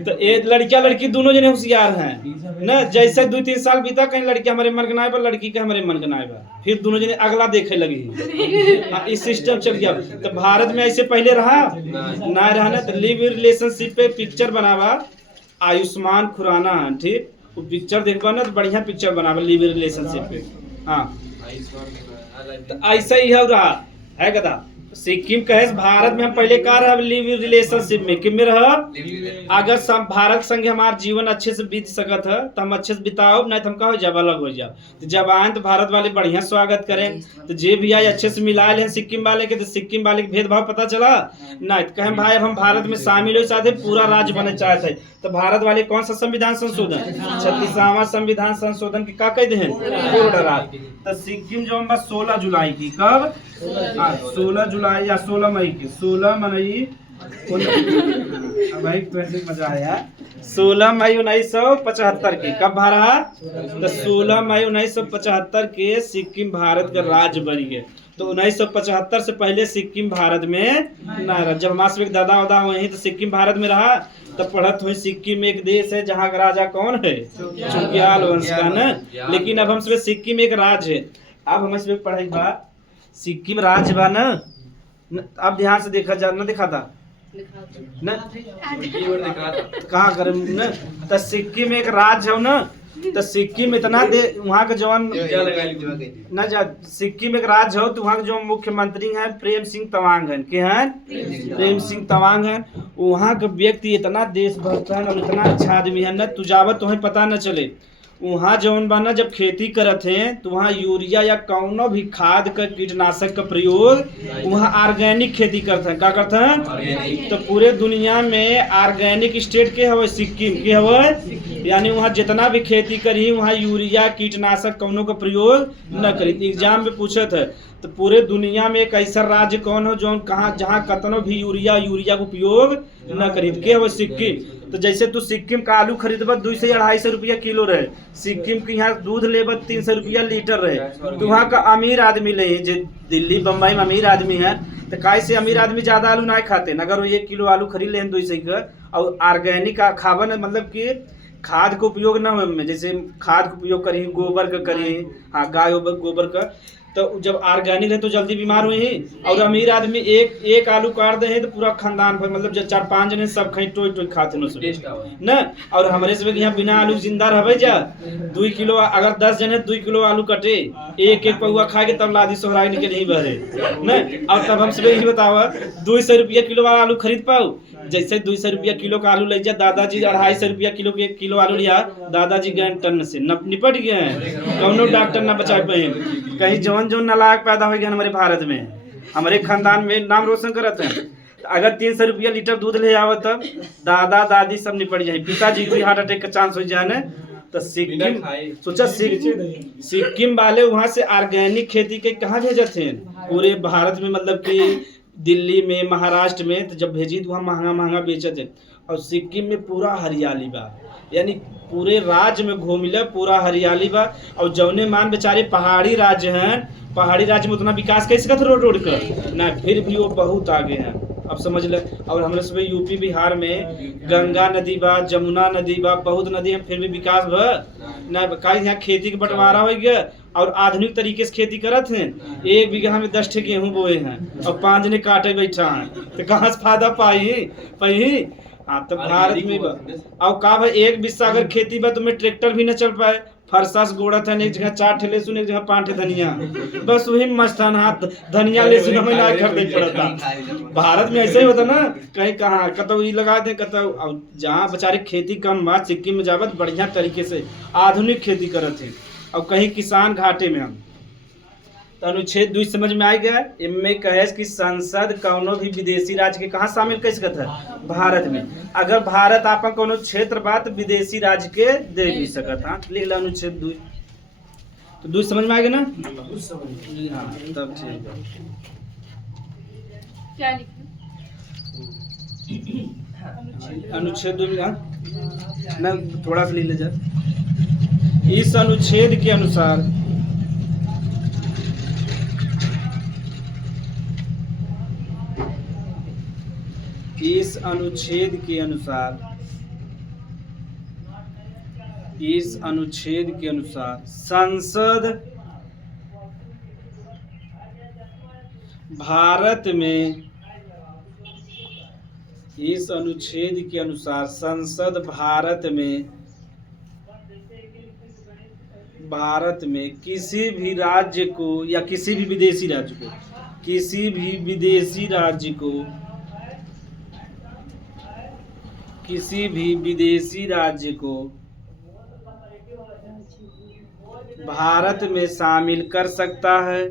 तो ये लड़का लड़की दोनों जने होशियार हैं न। जैसे 2-3 साल बीता, कहीं लड़की हमारे मन गनाए पर, लड़की के हमारे मन गनाए पर, फिर दोनों जने अगला देखे लगी। हाँ, इस सिस्टम चल गया। तो भारत में ऐसे पहले रहा ना रहा ना। तो लिव रिलेशनशिप पे पिक्चर बनावा आयुष्मान खुराना। ठीक, वो पिक्चर देखबा ना तो बढ़िया पिक्चर बनावा लिव रिलेशनशिप पे। हाँ, तो ऐसा ही हो रहा है कदा। सिक्किम कहे भारत में हम पहले का रह लिव रिलेशनशिप में कि में रह अगर भारत संग हमार जीवन अच्छे से बीत सकत है तो हम अच्छे से बिताओ, नहीं तो हम कहो जब अलग हो जाओ। तो जब आए तो भारत वाले बढ़िया स्वागत करें, तो जे भी आए अच्छे से मिला ले सिक्किम वाले के, तो सिक्किम वाले के भेदभाव पता चला नहीं तो कहें भाई अब हम भारत में शामिल हो चाहते पूरा राज्य बने चाहते। तो भारत वाले कौन सा संविधान संशोधन 36वां संविधान संशोधन की का कह दे पूर्ण राज्य। तो सिक्किम जो हम 16 जुलाई की कब 16 जुलाई या 16 मई की 16 मई भाई तो ऐसे मजा आया 16 मई 1975 की कब भरा। तो 16 मई 1975 के सिक्किम भारत का राज्य बन गए। तो 1975 से पहले सिक्किम भारत में न रहा। जब हमारे एक दादा वादा वहीं तो सिक्किम भारत में रहा। तब पढ़त हुई सिक्किम एक देश है जहाँ का राजा कौन है चुंग्याल वंश का न। लेकिन अब हम सब सिक्किम एक राज्य है। अब हम सब पढ़े बात सिक्किम राज्य बा न। अब ध्यान से देखा जा न दिखाता न कहाँ करे न। तो सिक्किम एक राज्य है न। तो सिक्किम इतना दे वहाँ के जवान न जा सिक्किम एक राज्य हो तो वहाँ के जो मुख्यमंत्री हैं प्रेम सिंह तवांग हैं के हैं प्रेम सिंह तवांग हैं। वहाँ के व्यक्ति इतना देशभक्त है और इतना अच्छा आदमी है न तू जावत तुम्हें पता न चले। वहाँ जौन बना जब खेती करत हैं तो वहाँ यूरिया या कौनो भी खाद का कीटनाशक का प्रयोग वहाँ ऑर्गेनिक खेती करते हैं। क्या करते हैं तो पूरे दुनिया में ऑर्गेनिक स्टेट के हवे सिक्किम के हवे। यानी वहाँ जितना भी खेती करी वहाँ यूरिया कीटनाशक कौनो का प्रयोग न करी। एग्जाम में पूछत है तो पूरे दुनिया में एक ऐसा राज्य कौन हो जो कहाँ जहाँ कतनो भी यूरिया का उपयोग न करी के हो सिक्किम। तो जैसे तू सिक्किम का आलू खरीदब 200 से 250 रुपया किलो रहे, सिक्किम के यहाँ दूध लेब 300 रुपया लीटर रहे। तो वहाँ का अमीर आदमी ले जो दिल्ली बम्बई में अमीर आदमी है तो काय से अमीर आदमी ज्यादा आलू ना खाते अगर वो 1 किलो आलू खरीद ले 200 का और ऑर्गेनिक खावन मतलब कि खाद का उपयोग न हो जैसे खाद का उपयोग करी गोबर का करी हाँ गाय गोबर का। तो जब ऑर्गेनिक है तो जल्दी बीमार हुए ही। और अमीर आदमी एक आलू काट दे तो पूरा खानदान पर मतलब जब 4-5 जने सब खाई टोई खाते न। और हमारे सब यहाँ बिना आलू जिंदा रहे जा 2 किलो अगर 10 जने 2 किलो आलू कटे एक पौआ खाएंगे तब लादी सोहराई निकल नहीं भरे न। और तब हम सब यही बतावा 200 रुपया किलो वाला आलू खरीद पाओ। जैसे 200 रुपया किलो का आलू ले जा दादाजी 250 रुपया किलो के किलो आलू लिया दादाजी गए टन से निपट गए हैं। कौनो डॉक्टर न बचा पाए। कहीं जौन नालायक पैदा हो गया हमारे भारत में हमारे खानदान में नाम रोशन करते हैं। अगर 300 रुपया लीटर दूध ले आवत तब दादा दादी सब निपट जाए। पिताजी को हार्ट अटैक का चांस हो जाए न। तो सिक्किम सोचा सिक्किम वाले वहाँ से ऑर्गेनिक खेती के कहाँ भेजे थे पूरे भारत में मतलब कि दिल्ली में महाराष्ट्र में। तो जब भेजी तो वहाँ महंगा बेचे थे। और सिक्किम में पूरा हरियाली बा यानी पूरे राज्य में घूमिले पूरा हरियाली बा। और जौने मान बेचारे पहाड़ी राज्य हैं पहाड़ी राज्य में उतना विकास कैसे कर रोड का ना फिर भी वो बहुत आगे हैं। अब समझ ले। और हमारे सब यूपी बिहार में गंगा नदी बा जमुना नदी बा बहुत नदी है फिर भी विकास बा ना। कहीं यहाँ खेती के बंटवारा हो गया और आधुनिक तरीके से खेती करत हैं। 1 बीघा में 10 गेहूं बोए हैं और 5 जने काटे बैठा हैं तो कहाँ से फायदा पाई हाँ। तो भारत में और का भाई 1 बिस्सा अगर खेती बा तो में ट्रैक्टर भी न चल पाए। फरसा से गोड़ा था एक जगह 4 ठेले सुन एक जगह 5 धनिया बस वही मस्त हाथ धनिया ले सुन हमें ना खरीदे पड़ता। भारत में ऐसा ही होता ना कहीं कहाँ कतो ये लगा दे कतो। और जहाँ बेचारे खेती कम बात सिक्किम में जावत बढ़िया तरीके से आधुनिक खेती करत है। और कहीं किसान घाटे में हम तो अनुच्छेद 2 समझ में आ गया। इनमें कहे कि संसद कौनो भी विदेशी राज्य के कहाँ शामिल कैसे करता है भारत में। अगर भारत आपन कोनो क्षेत्र बात विदेशी राज्य के दे भी सकता हाँ लिख लो अनुच्छेद 2। तो 2 समझ में आ गया ना हाँ तब ठीक है। क्या अनुच्छेद 2 में ना थोड़ा सा लिख ले जा। इस अनुच्छेद के अनुसार इस अनुच्छेद के अनुसार संसद भारत में इस अनुच्छेद के अनुसार संसद भारत में किसी भी राज्य को या किसी भी विदेशी राज्य को किसी भी विदेशी राज्य को किसी भी विदेशी राज्य को भारत में शामिल कर सकता है,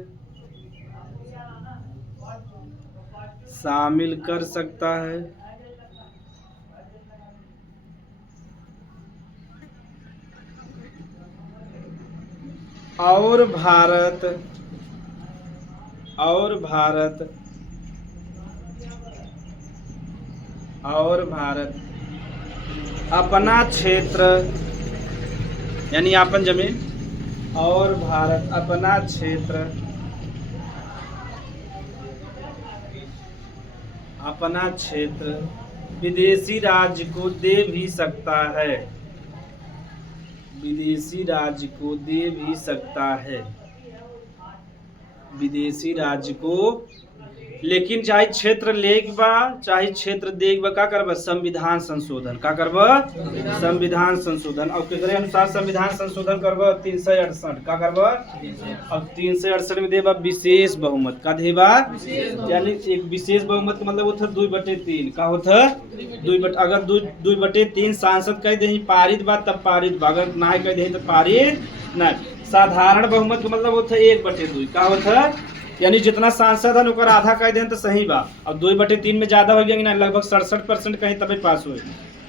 शामिल कर सकता है। और भारत अपना क्षेत्र यानी अपन जमीन, और भारत अपना क्षेत्र विदेशी राज्य को दे भी सकता है, विदेशी राज्य को दे भी सकता है, विदेशी राज्य को। लेकिन चाहे क्षेत्र लेके बा चाहे क्षेत्र देख बा, का करबा? संविधान संशोधन। का करबा? संविधान संशोधन। और केकरे अनुसार संविधान संशोधन करबा? 368। का करबा? अब 368 में देबा विशेष बहुमत। का देबा? यानी एक विशेष बहुमत का मतलब होता 2/3। का होता? 2/, अगर 2/3 सांसद कह दे पारित बा तब पारित बा, अगर ना कह दे तो पारित नहीं। साधारण बहुमत का मतलब होता 1/2। का होता? यानी जितना सांसद है ओकर आधा कह दें तो सही बा। अब 2/3 में ज्यादा हो गया ना, लगभग 67% कहीं तभी पास हुए।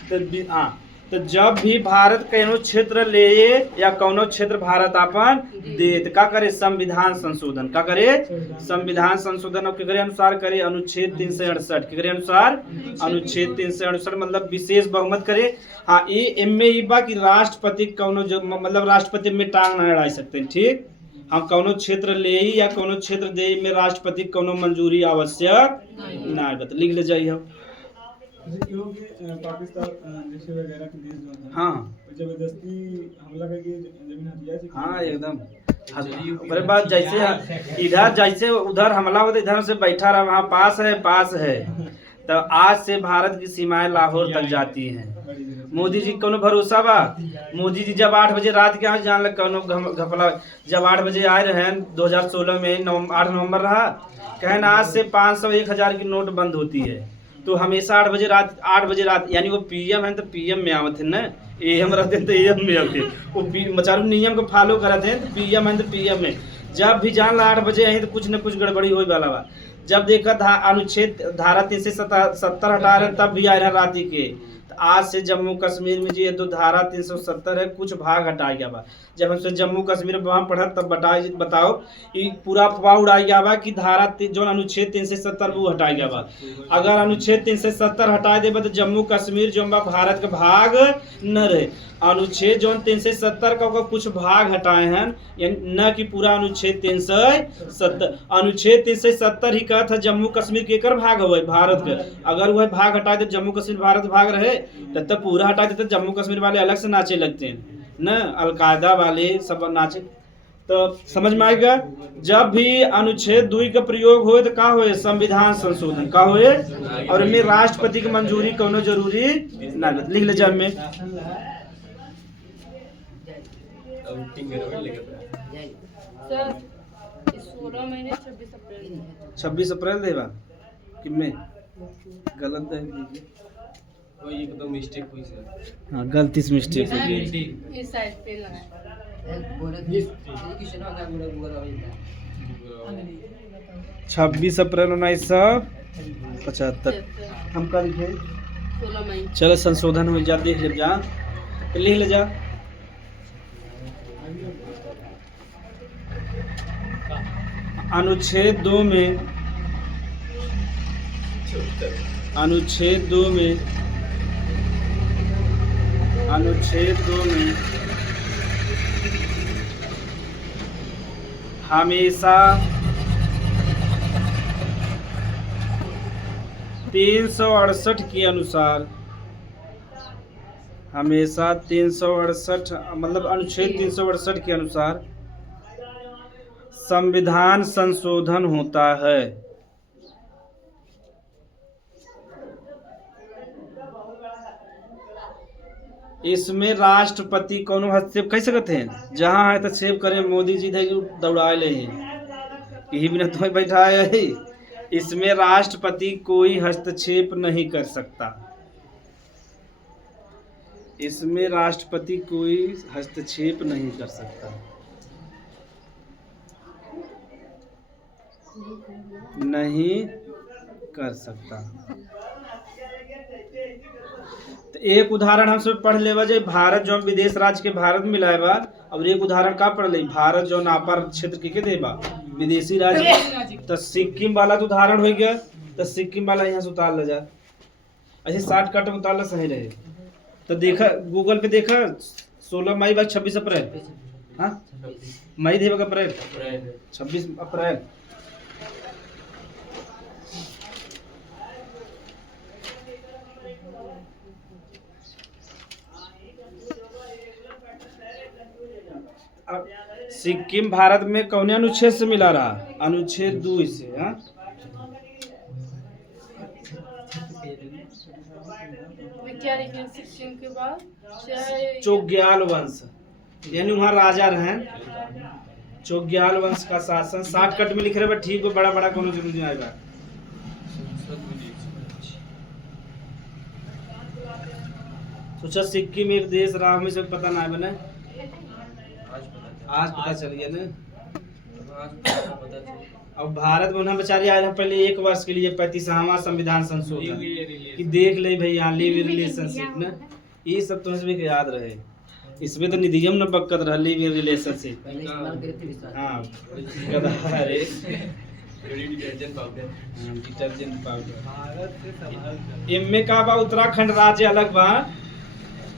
तो हाँ, तो जब भी भारत कौनो क्षेत्र ले या कौनो क्षेत्र भारत अपन दे तो का करे? संविधान संशोधन। का करे? संविधान संशोधन। और के अनुसार करे? अनुच्छेद 368 के अनुसार, अनुच्छेद 368 मतलब विशेष बहुमत करे। हाँ, ये इनमें बा कि राष्ट्रपति कौनो जो मतलब राष्ट्रपति में टांग नहीं अड़ा सकते। ठीक, हम कौनो क्षेत्र ले या कौनो क्षेत्र दे में राष्ट्रपति कौनो मंजूरी आवश्यक ना बता। लिख ले जाइए हम। पाकिस्तान जैसे वगैरह के देश जो है, हाँ जबरदस्ती हमला करके जमीन हथिया से, हाँ एकदम। अरे बात जैसे इधर जैसे उधर हमला होता, इधर से बैठा रहा, वहाँ पास है। तो आज से भारत की सीमाएं लाहौर तक जाती हैं। मोदी जी कोनो भरोसा बा? मोदी जी जब 8 बजे रात के यहाँ जान लग कोनो घपला, जब 8 बजे आए रहे 2016 में 8 नवंबर रहा, कहन आज से 500 1000 की नोट बंद होती है। तो हमेशा 8 बजे रात यानी वो पीएम है तो पीएम में आवत है ना, एएम रहते तो एएम में आते। वो मचारू नियम को फॉलो करते हैं तो पीएम है तो पीएम में। जब भी जान ला 8 बजे आई तो कुछ न कुछ गड़बड़ी हो वाला बा। जब देखा अनुच्छेद धारा 370 हटा रहे तब भी आए रहे राती के। आज से जम्मू कश्मीर में जो धारा 370 है कुछ भाग हटाया गया बा। जब हमसे जम्मू कश्मीर वहाँ पढ़ा तब बताओ कि पूरा अफवाह उड़ाया गया बा कि धारा जो अनुच्छेद 370 वो हटाया गया बा। अगर अनुच्छेद 370 हटा देबा तो जम्मू कश्मीर जो बा भारत का भाग न रहे। अनुच्छेद जो 370 का कुछ भाग हटाए हैं, न कि पूरा अनुच्छेद 370। अनुच्छेद 370 ही कहता है जम्मू कश्मीर के कर भाग हुआ भारत का। अगर वह भाग हटाए तो जम्मू कश्मीर भारत भाग रहे, तब पूरा हटा देते जम्मू कश्मीर वाले अलग से नाचे लगते हैं न, अलकायदा वाले सब नाचे। तो समझ में आएगा। जब भी अनुच्छेद 2 का प्रयोग हो तो का होए? संविधान संशोधन। का होए? और इनमें राष्ट्रपति की मंजूरी कोनो जरूरी ना। लिख ले जब में सर 16 महीने 26 अप्रैल देवा कि में गलत है, कोई एकदम मिस्टेक हुई सर। हाँ गलती से मिस्टेक हो गई। इस साइड पे लगा। 26 अप्रैल 1975 हम कल लिखे 16 महीने। चलो संशोधन हो जा, देख ले जा, लिख ले जा। अनुच्छेद 2 में हमेशा 368 के अनुसार, हमेशा 368 मतलब अनुच्छेद 368 के अनुसार संविधान संशोधन होता है। इसमें राष्ट्रपति कोनो हस्तक्षेप कर सकते हैं, जहाँ है तो सेव करें। मोदी जी दौड़ा ले हैं यही बिना तुम्हें बैठा है। इसमें राष्ट्रपति कोई हस्तक्षेप नहीं कर सकता। इसमें राष्ट्रपति कोई हस्तक्षेप नहीं कर सकता। नहीं कर सकता। तो एक उदाहरण हम सब पढ़ लेवा जे भारत जो विदेश राज्य के भारत में मिलाए बा। और एक उदाहरण का पढ़ ले भारत जो नापर क्षेत्र के देबा विदेशी राज्य। तो सिक्किम वाला तो उदाहरण हो गया। तो सिक्किम वाला यहाँ से उतार ले जा। ऐसे 60 कट में उतारना सही रहे। तो देखा गूगल पे देखा 16 मई बाई 26 अप्रैल। हाँ मई देगा अप्रैल 26 अप्रैल। सिक्किम भारत में कौन अनुच्छेद से मिला रहा? अनुच्छेद 2 से। हाँ क्या लिखे सिक्किम के बाद चोग्याल वंश यानी वहाँ राजा रहे। चोग्याल वंश का शासन 60 कट में लिख रहे। ठीक है बड़ा बड़ा कोनो जरूरी नहीं आएगा। सोचा सिक्किम एक देश रहा में सब पता ना बने। आज पता चल गया ना। अब भारत में उन्हें बेचारी आए पहले 1 वर्ष के लिए 35वां संविधान संशोधन कि देख ले भैया लिव रिलेशनशिप ना। ये सब तो इसमें याद रहे। इसमें तो निधियम न बक्कत रहा लिव इन रिलेशनशिप। हाँ अरे डिटर्जेंट पाउडर इनमें का बा उत्तराखंड राज्य अलग बा।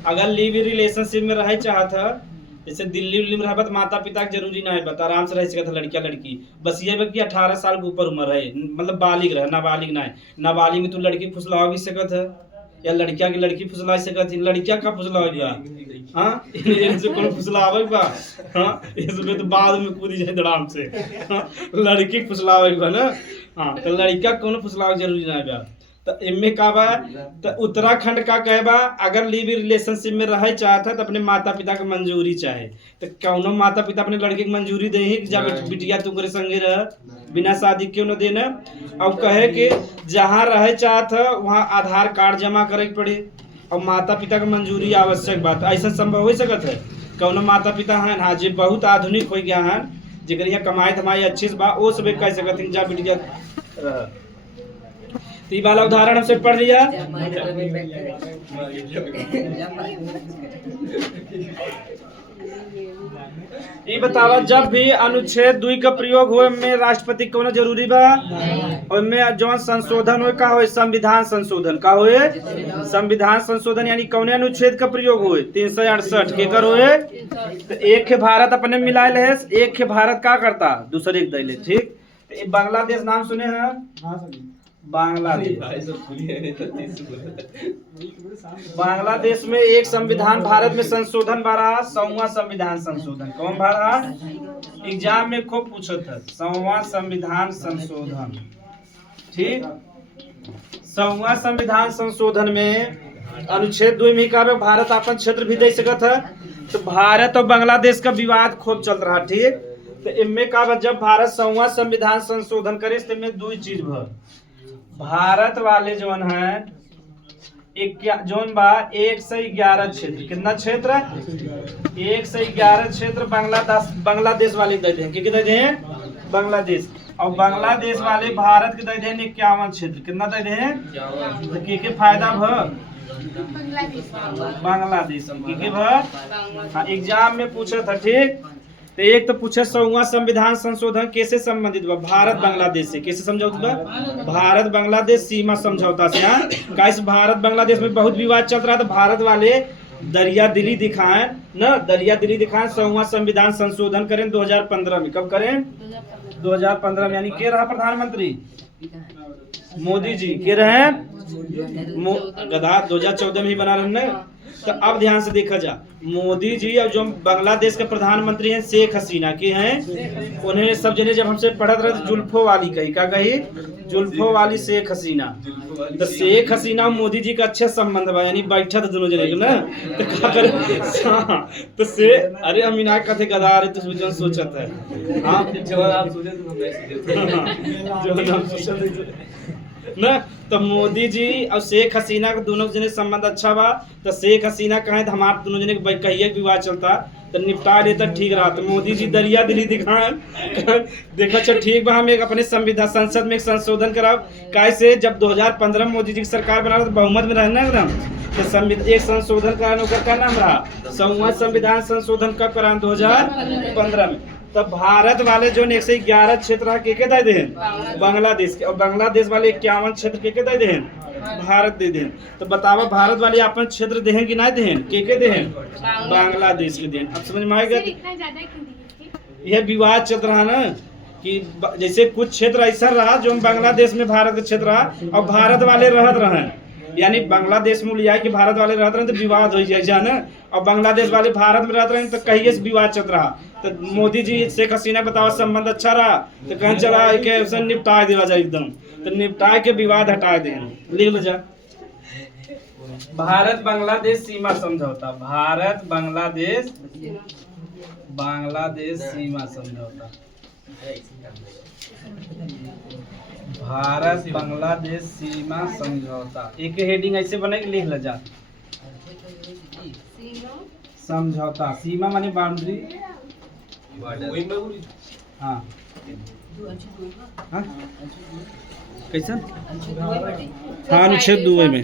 अगर लिव इन रिलेशनशिप में रहे चाहता जैसे दिल्ली उल्ली में रहा तो माता पिता के जरूरी ना है बता आराम से रह सकता लड़किया लड़की। बस ये कि 18 साल के ऊपर उम्र है मतलब बालिग रहे नाबालिग ना है। नाबालिग में तू लड़की फुसला भी सकत है या लड़किया की लड़की फुसला सकत है। लड़किया का फुसला हाँ इनसे कोनो फुसलावे बा। हाँ इसमें तो बाद में कूदी जाए धड़ाम से। हाँ? लड़की फुसलावे बा ना। हाँ तो लड़किया कोनो फुसलावे जरूरी ना बा। तो इनमें का बा तो उत्तराखंड का कहबा अगर लिव इन रिलेशनशिप में रहे चाहता तो अपने माता पिता के मंजूरी चाहे। तो कौनो माता पिता अपने लड़के की मंजूरी दे ही जब बिटिया तू करे संगे रह बिना शादी क्यों न देना। अब कहे कि जहाँ रहे चाहता वहाँ आधार कार्ड जमा करे पड़े और माता पिता के मंजूरी आवश्यक बात। ऐसा संभव हो सकत है? कौनो माता पिता हैं हाँ जी बहुत आधुनिक हो गया है जगह यहाँ कमाई धमाई अच्छी से बा वो सब कह सकते जा बिटिया रह। तो ये वाला उदाहरण हमसे पढ़ लिया। ये बतावा जब भी अनुच्छेद 2 का प्रयोग हो में राष्ट्रपति कौन जरूरी बा और में जो संशोधन हो का हो संविधान संशोधन का हो संविधान संशोधन यानी कौन अनुच्छेद का प्रयोग हो 368 के कर होए। तो एक के भारत अपने मिलाए है एक के भारत का करता दूसरे के दैले। ठीक तो बांग्लादेश नाम सुने हैं? बांग्लादेश में एक संविधान भारत में संशोधन भरा 100वां संविधान संशोधन। कौन भरा? एग्जाम में खूब पूछा था 100वां संविधान संशोधन। ठीक 100वां संविधान संशोधन में अनुच्छेद 2 में कहा भारत अपन क्षेत्र भी दे सकता है। तो भारत और बांग्लादेश का विवाद खूब चल रहा। ठीक तो इनमें कहा जब भारत 100वां संविधान संशोधन करे तो इनमें 2 चीज भर भारत वाले जोन है एक जोन बा 111 क्षेत्र। कितना क्षेत्र? 111 क्षेत्र बांग्लादेश वाले दे दें। कितने दे दें? बांग्लादेश। और बांग्लादेश वाले भारत के दे दें 51 क्षेत्र। कितना दे दें? तो के फायदा भ बांग्लादेश के भ एग्जाम में पूछा था। ठीक तो एक तो पूछे 100वां संविधान संशोधन कैसे संबंधित बा? भारत बांग्लादेश से। कैसे समझौता बा? भारत बांग्लादेश सीमा समझौता से। कैसे भारत बांग्लादेश में बहुत विवाद चल रहा था। भारत वाले दरिया दिली दिखाएं न दरिया दिली दिखाएं 100वां संविधान संशोधन करें 2015 में। कब करें? 2015 में। यानी के रहा प्रधानमंत्री? मोदी जी के रहे गधा 2014 में ही बना रहे तो अब ध्यान से देखा जा, मोदी जी और जो बांग्लादेश के प्रधानमंत्री हैं शेख हसीना के हैं, उन्हें सब जने जब हमसे पढ़त रहे तो जुल्फो वाली कही, क्या कही? जुल्फो वाली शेख हसीना। तो शेख हसीना और मोदी जी का अच्छे संबंध बा, यानी बैठा था दोनों जने के ना, तो क्या करे? हाँ, तो से अरे अमीना कथे गधा रहे तो जो सोचत है, हाँ जो आप सोचे तो मैं सोचे जो नाम सोचत ना। तो मोदी जी और शेख हसीना के दोनों जने संबंध अच्छा बा। तो शेख हसीना कहे तो हमारे दोनों जने के कहिए विवाह चलता तो निपटा लेता ठीक रहा। तो मोदी जी दरिया दिली दिखाएं, देखो अच्छा ठीक बा, हम एक अपने संविधान संसद में एक संशोधन कराब। कैसे? जब 2015 में मोदी जी की सरकार बना तो बहुमत में रहना एकदम, तो संविधान एक संशोधन कराने का नाम रहा संविधान संशोधन कब करा? 2015 में। तब भारत वाले जो 111 क्षेत्र के दे दें बांग्लादेश के, और बांग्लादेश वाले 51 क्षेत्र के दे दें भारत दे दें। तो बतावा भारत वाले अपन क्षेत्र दें कि ना दें? के दें? बांग्लादेश के दें। अब समझ में आएगा? यह विवाद चल रहा ना कि जैसे कुछ क्षेत्र ऐसा रहा जो बांग्लादेश में भारत का क्षेत्र रहा और भारत वाले रहत रहे, यानी बांग्लादेश में लिया कि भारत वाले रहते रहे तो विवाद हो जाए ना, और बांग्लादेश वाले भारत में रहते रहे तो कहिए से विवाद चल रहा। तो मोदी जी शेख हसीना बतावा संबंध अच्छा रहा तो कहीं चला के निपटा दिया जाए एकदम, तो निपटा के विवाद हटा दे। लिख लो जा, भारत बांग्लादेश सीमा समझौता, भारत बांग्लादेश सीमा समझौता, भारत बांग्लादेश सीमा समझौता। एक हेडिंग ऐसे बनेगी, लिख लो जा, समझौता। सीमा माने बाउंड्री, हाँ हाँ कैसा? हाँ अनुच्छेद 2 में